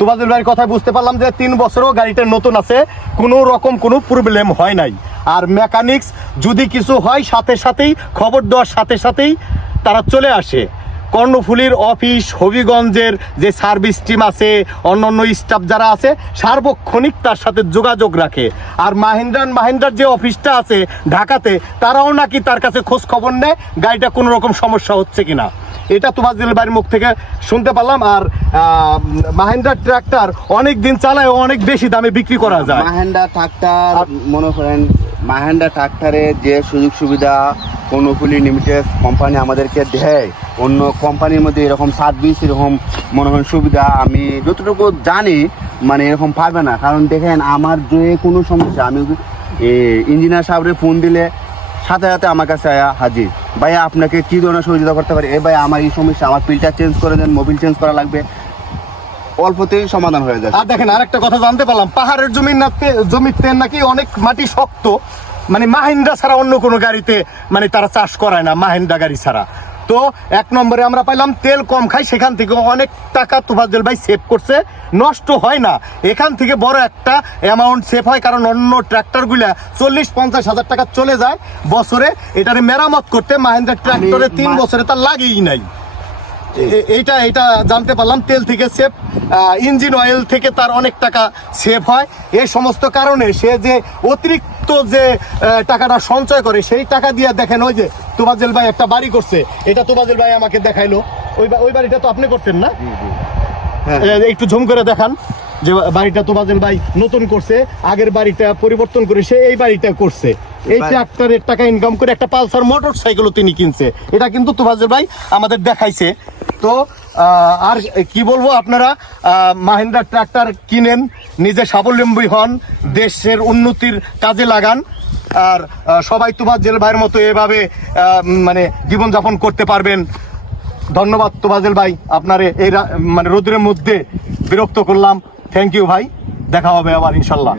তুবাজুল ভাইয়ের কথা বুঝতে পারলাম যে তিন বছরও গাড়িটা নতুন আছে, কোনো রকম কোনো প্রবলেম হয় নাই। আর মেকানিক্স যদি কিছু হয়, সাথে সাথেই, খবর দেওয়ার সাথে সাথেই তারা চলে আসে। কর্ণফুলির অফিস হবিগঞ্জের যে সার্ভিস টিম আছে, অন্যান্য স্টাফ যারা আছে, সার্বক্ষণিক তার সাথে যোগাযোগ রাখে। আর মাহিন্দ্রান, মাহিন্দ্রার যে অফিসটা আছে ঢাকাতে, তারাও নাকি তার কাছে খোঁজ খবর নেয়, গাড়িটা কোনো রকম সমস্যা হচ্ছে কিনা। এটা তোমার দিলের বাড়ির মুখ থেকে শুনতে পারলাম। আর মাহিন্দ্রা ট্রাক্টর অনেক দিন চালায় অনেক বেশি দামে বিক্রি করা যায়। মাহেন্দ্রা ট্রাক্টর মনে করেন মাহেন্দ্রা ট্রাক্টরে যে সুযোগ সুবিধা কর্ণফুলি লিমিটেড কোম্পানি আমাদেরকে দেয় অন্য কোম্পানির মধ্যে এরকম সার্ভিস এরকম মনে করেন সুবিধা আমি যতটুকু জানি মানে এরকম পাবে না। কারণ দেখেন আমার যে কোনো সমস্যা আমি ইঞ্জিনিয়ার সাহেবরে ফোন দিলে সাথে সাথে আমার কাছে আয়া হাজির। ভাইয়া, আপনাকে কি ধরনের সহযোগিতা করতে পারি? এ ভাই, আমার এই সমস্যা, আমার ফিল্টার চেঞ্জ করে দেন মোবিল চেঞ্জ করা লাগবে। অল্পতেই সমাধান হয়ে যায় আর দেখেন, আরেকটা কথা জানতে পারলাম। পাহাড়ের জমির জমিতে নাকি অনেক মাটি শক্ত। মানে মাহিন্দ্রা ছাড়া অন্য কোনো গাড়িতে মানে তারা চাষ করায় না, মাহিন্দ্রা গাড়ি ছাড়া। তো এক নম্বরে আমরা পাইলাম তেল কম খাই সেখান থেকে অনেক টাকা তুফাজুল ভাই সেভ করছে। নষ্ট হয় না। এখান থেকে বড় একটা অ্যামাউন্ট সেভ হয় কারণ অন্য ট্র্যাক্টরগুলা চল্লিশ পঞ্চাশ হাজার টাকা চলে যায় বছরে। এটারে মেরামত করতে মাহিন্দ্রা ট্র্যাক্টরে তিন বছরে তার লাগেই নাই। এইটা এটা জানতে পারলাম তেল থেকে সেভ ইঞ্জিন অয়েল থেকে তার অনেক টাকা সেভ হয়। এই সমস্ত কারণে সে যে অতিরিক্ত যে টাকাটা সঞ্চয় করে সেই টাকা দিয়ে দেখেন ওই যে তোবাজেল ভাই একটা বাড়ি করছে। এটা তোবাজেল ভাই আমাকে দেখাইলো। ওই ওই বাড়িটা তো আপনি করছেন না? হ্যাঁ। একটু ঝুম করে দেখান যে বাড়িটা তোবাজেল ভাই নতুন করছে আগের বাড়িটা পরিবর্তন করে সে এই বাড়িটা করছে। এই ট্রাক্টরের টাকা ইনকাম করে একটা পালসার মোটর সাইকেলও তিনি কিনছে। এটা কিন্তু তোবাজেল ভাই আমাদের দেখাইছে। তো আর কি বলব আপনারা মাহিন্দ্রা ট্রাক্টর কিনেন, নিজে স্বাবলম্বী হন, দেশের উন্নতির কাজে লাগান, আর সবাই সবাই তোবাজেল ভাইয়ের মতো এভাবে মানে জীবনযাপন করতে পারবেন। ধন্যবাদ তোবাজেল ভাই, আপনার এই মানে রোদ্রের মধ্যে বিরক্ত করলাম। থ্যাংক ইউ ভাই, দেখা হবে আবার ইনশাল্লাহ।